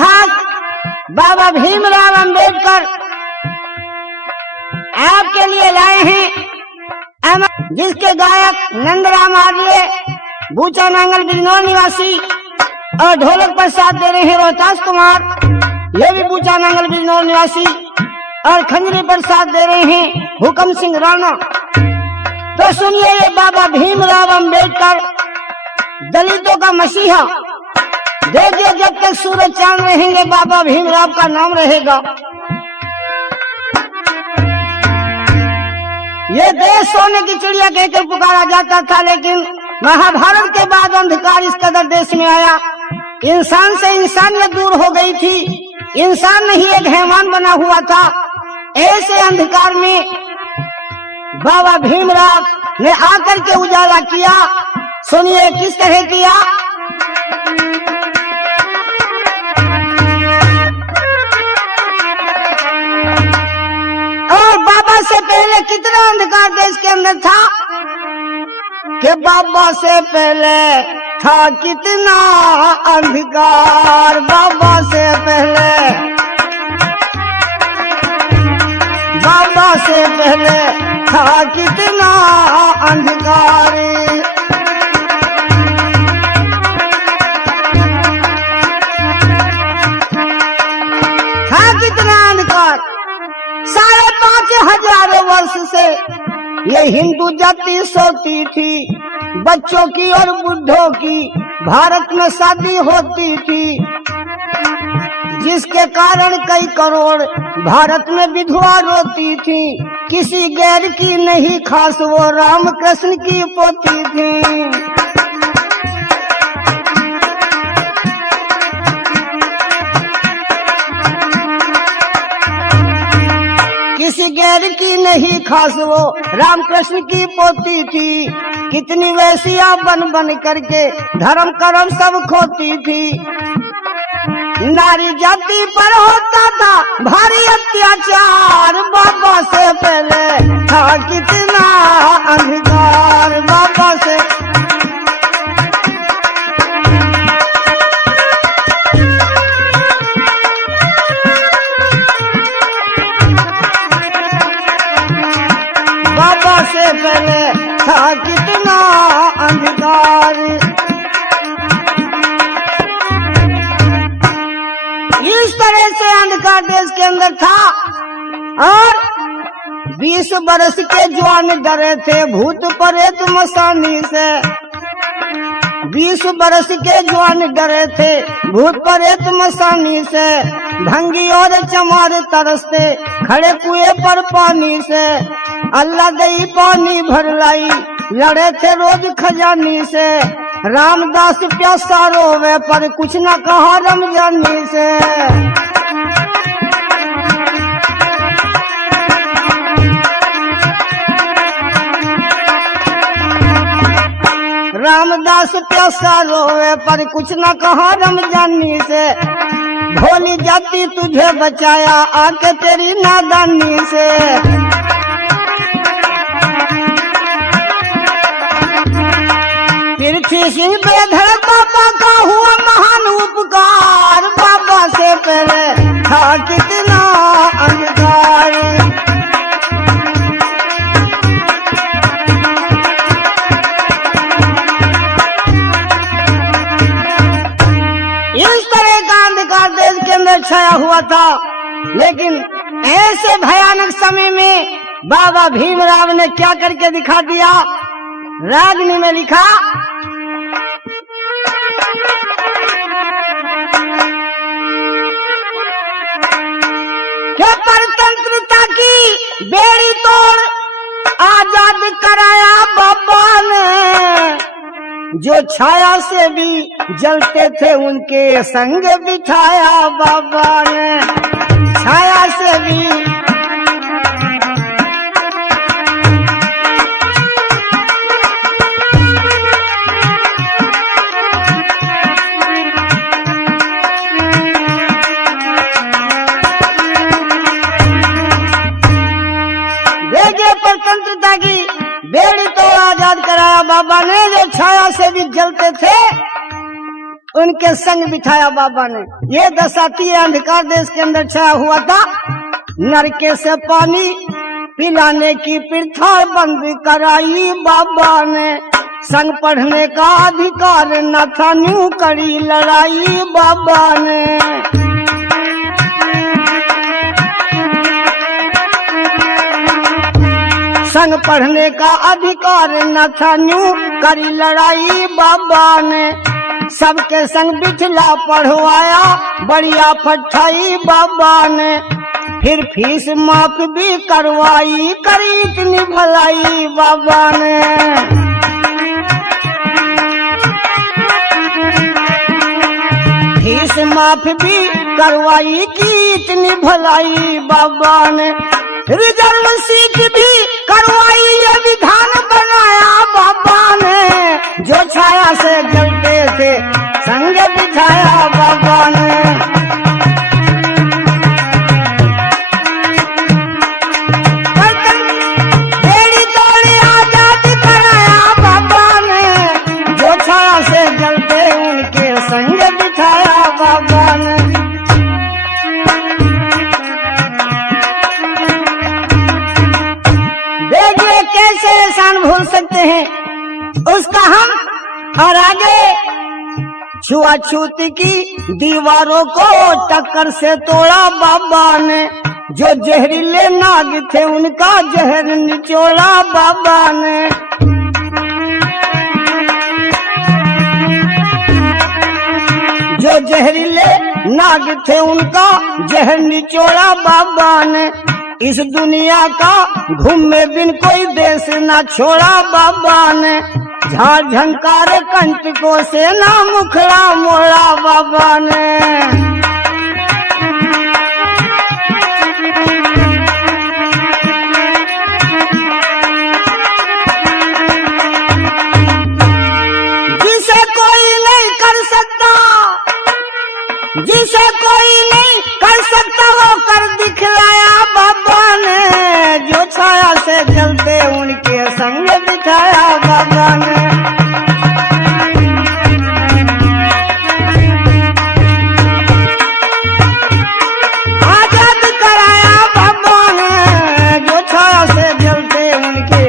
इतिहास बाबा भीमराव अंबेडकर आपके लिए लाए हैं, जिसके गायक नंदराम आर्य, बूचा नांगल बिजनौर निवासी, और ढोलक पर साथ दे रहे हैं रोहतास कुमार, ये भी बूचा नांगल बिजनौर निवासी, और खंजरी पर साथ दे रहे हैं हुकम सिंह राणा। तो सुनिए, ये बाबा भीमराव अंबेडकर दलितों का मसीहा। देखिए, जब तक सूरज चांद रहेंगे बाबा भीमराव का नाम रहेगा। ये देश सोने की चिड़िया कहकर पुकारा जाता था, लेकिन महाभारत के बाद अंधकार इस कदर देश में आया, इंसान से इंसानियत दूर हो गई थी, इंसान नहीं एक हैवान बना हुआ था। ऐसे अंधकार में बाबा भीमराव ने आकर के उजाला किया। सुनिए किस तरह किया। और बाबा से पहले कितना अंधकार देश के अंदर था, कि बाबा से पहले था कितना अंधकार, बाबा से पहले, बाबा से पहले था कितना अंधकार। था कितना अंधकार। 5,500 वर्ष से ये हिंदू जाति सोती थी, बच्चों की और बुढ़ों की भारत में शादी होती थी, जिसके कारण कई करोड़ भारत में विधवा रोती थी। किसी गैर की नहीं, खास वो राम कृष्ण की पोती थी। किसी गैर की नहीं, खास वो राम कृष्ण की पोती थी। कितनी वैसिया बन बन करके धर्म कर्म सब खोती थी। नारी जाति पर होता था भारी अत्याचार, बाबा से पहले था कितना अंधकार, बाबा से। बाबा से पहले था कितना अंधकार। इस तरह से अंधकार देश के अंदर था। और 20 बरस के जवान डरे थे भूत प्रेत मसानी से। 20 बरस के जवान डरे थे भूत प्रेत मसानी से। भंगी और चमार तरसते खड़े कुएं पर पानी से। अल्लाह दई पानी भर लाई, लड़े थे रोज खजानी से। रामदास प्यासा रोवे पर कुछ न कहा रमजानी से। रामदास प्यासा रोवे पर कुछ न कहा रमजानी से। भोली जाति तुझे बचाया आके तेरी नादानी से। पृथ्वी सिंह बेधड़ बाबा का हुआ महान उपकार, बाबा से पहले था कितना अंधकार। इस तरह का अंधकार देश के अंदर छाया हुआ था। लेकिन ऐसे भयानक समय में बाबा भीमराव ने क्या करके दिखा दिया। रागनी में लिखा, कि परतंत्रता की बेड़ी तोड़ आजाद कराया बाबा ने। जो छाया से भी जलते थे उनके संग बिठाया बाबा ने। छाया से भी स्वतंत्रता की बेड़ी तोड़ आजाद कराया बाबा ने। जो छाया से भी जलते थे उनके संग बिठाया बाबा ने। ये दशा थी, अंधकार देश के अंदर छाया हुआ था। नरके से पानी पिलाने की प्रथा बंद कराई बाबा ने। संग पढ़ने का अधिकार न था, न्यू करी लड़ाई बाबा ने। संग पढ़ने का अधिकार न था, न्यू करी लड़ाई बाबा ने। सबके संग बिठला पढ़वाया, बढ़िया पठाई बाबा ने। फिर फीस माफ भी करवाई, करी इतनी भलाई बाबा ने। फीस माफ भी करवाई की इतनी भलाई बाबा ने। रिजर्व सीट भी करवाई, ये विधान बनाया बाबा ने। जो छाया से जलते थे संग बिठाया बाबा ने। बेड़ी तोड़ी आजाद कराया बाबा ने। जो छाया से जलते उनके संग बिठाया बाबा ने। देखिए कैसे एहसान भूल सकते हैं उसका हम। और आगे छुआछूत की दीवारों को टक्कर से तोड़ा बाबा ने। जो जहरीले नाग थे उनका जहर निचोड़ा बाबा ने। जो जहरीले नाग थे उनका जहर निचोड़ा बाबा ने। इस दुनिया का घूमे बिन कोई देश ना छोड़ा बाबा ने। झाड़ झंकार कंटकों से ना मुखड़ा मोड़ा बाबा ने। जिसे कोई नहीं कर सकता, जिसे कोई नहीं कर सकता वो कर दिखलाया बाबा ने। जो छाया से जलते उनके संग बिठाया बाबा ने। आजाद कराया बाबा ने। जो छाया से जलते उनके।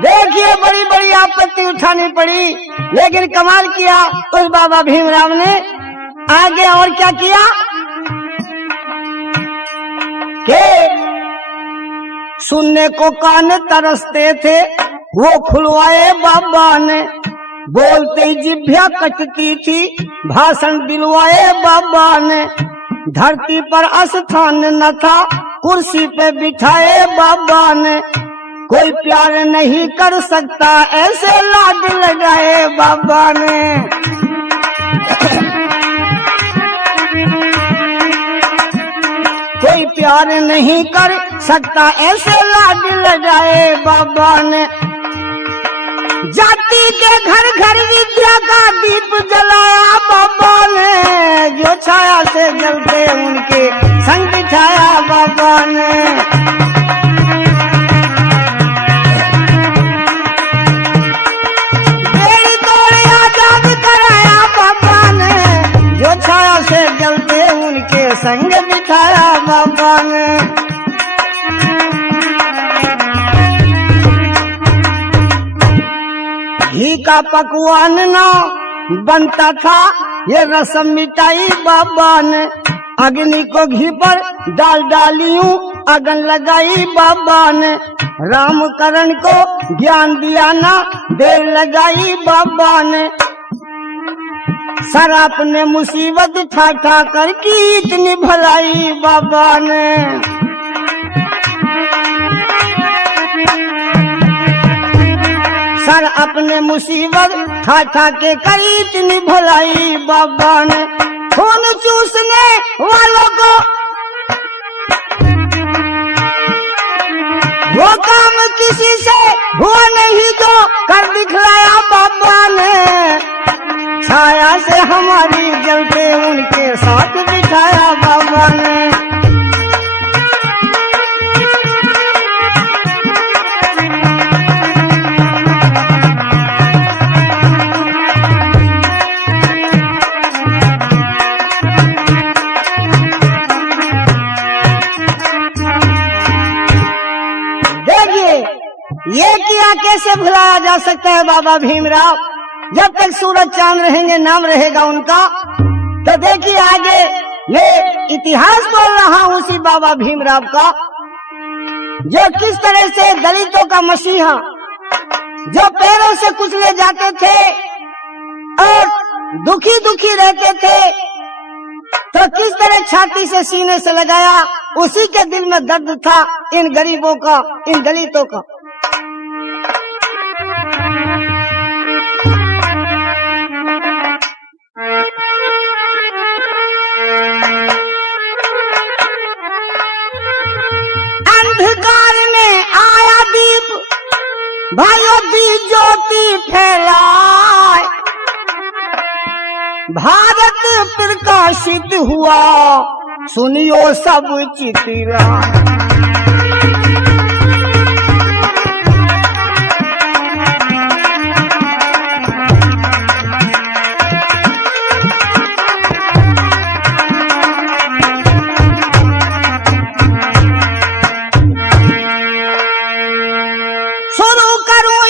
देखिए बड़ी बड़ी आपत्ति उठानी पड़ी, लेकिन कमाल किया उस बाबा भीमराव ने। आगे और क्या किया कि सुनने को कान तरसते थे वो खुलवाए बाबा ने। बोलते ही जिभ्या कटती थी भाषण दिलवाए बाबा ने। धरती पर स्थान न था कुर्सी पे बिठाए बाबा ने। कोई प्यार नहीं कर सकता ऐसे लाड लगाए बाबा ने। कोई प्यार नहीं कर सकता ऐसे लाड लगाए बाबा ने। जाति के घर घर विद्या का दीप जलाया बाबा ने। जो छाया से जलते उनके संग बिठाया बाबा ने। बेड़ी तोड़ी आजाद कराया बाबा ने। जो छाया से जलते उनके संग बिठाया बाबा ने। घी का पकवान ना बनता था ये रसम मिटाई बाबा ने। अग्नि को घी पर डाल डालियूं अगन लगाई बाबा ने। रामकरण को ज्ञान दिया ना देर लगाई बाबा ने। सर अपने मुसीबत ठा ठा कर की इतनी भलाई बाबा ने। सर अपने मुसीबत ठा ठा के करी इतनी भलाई बाबा ने। खून चूसने वालों को वो काम किसी से हुआ नहीं जो कर दिखलाया बाबा ने। छाया से हमारी जलते उनके साथ बिठाया बाबा ने। जा सकता है बाबा भीमराव। जब तक सूरज चांद रहेंगे नाम रहेगा उनका। तो देखिए आगे मैं इतिहास बोल रहा हूं उसी बाबा भीमराव का, जो किस तरह से दलितों का मसीहा, जो पैरों से कुचले जाते थे और दुखी दुखी रहते थे, तो किस तरह छाती से सीने से लगाया, उसी के दिल में दर्द था इन गरीबों का, इन दलितों का। अंधकार में आया दीप, भाइयों दी ज्योति फैलाए, भारत प्रकाशित हुआ, सुनियो सब चितिरा।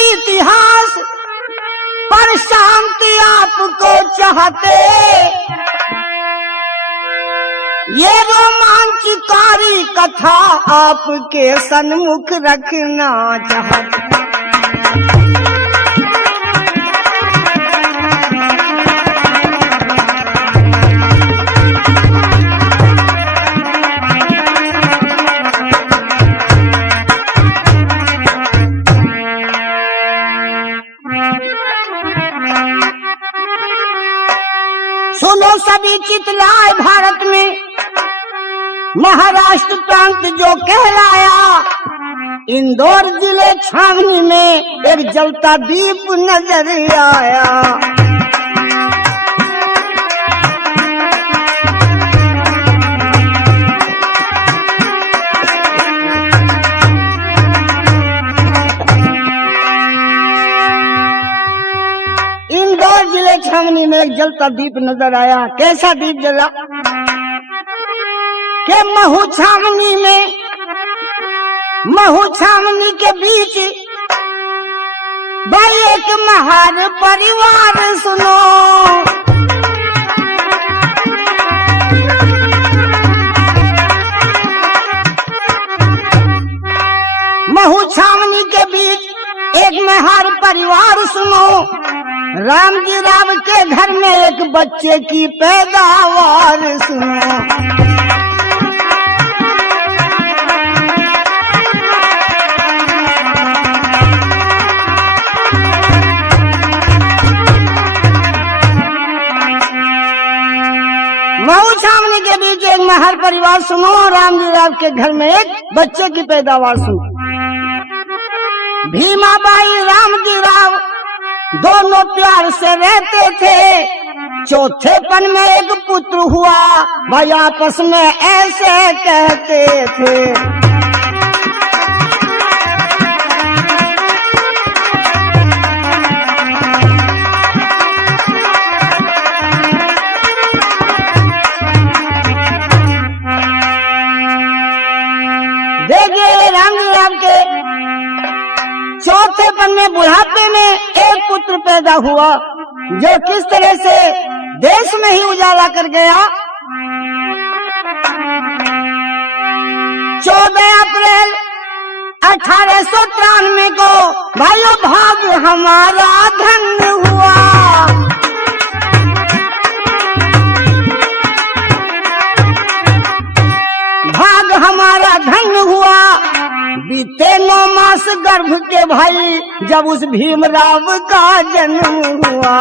इतिहास पर शांति आपको चाहते, ये रोमांचकारी कथा आपके सन्मुख रखना चाहते। सुनो सभी चितलाए भारत में, महाराष्ट्र प्रांत जो कहलाया, इंदौर जिले छावनी में एक जलता दीप नजर आया। इंदौर जिले छावनी में एक जलता दीप नजर आया। कैसा दीप जला के महू छावनी के बीच भाई एक महान परिवार सुनो, महू छावनी के बीच एक महान परिवार सुनो। राम जी राव के घर में एक बच्चे की पैदावार सुनो। महू छावनी के बीच एक महल परिवार सुनो, राम जी राव के घर में एक बच्चे की पैदावार सुनो। भीमाबाई राम जी राव दोनों प्यार से रहते थे, चौथेपन में एक पुत्र हुआ, भाई आपस में ऐसे कहते थे। देखिए राम जी राव के चौथेपन में, बुढ़ापे में एक पुत्र पैदा हुआ, जो किस तरह से देश में ही उजाला कर गया। 14 अप्रैल 1893 को भाइयों भाग हमारा धन्य हुआ। भाग हमारा धन्य हुआ, बीते 9 मास गर्भ के भाई, जब उस भीमराव का जन्म हुआ।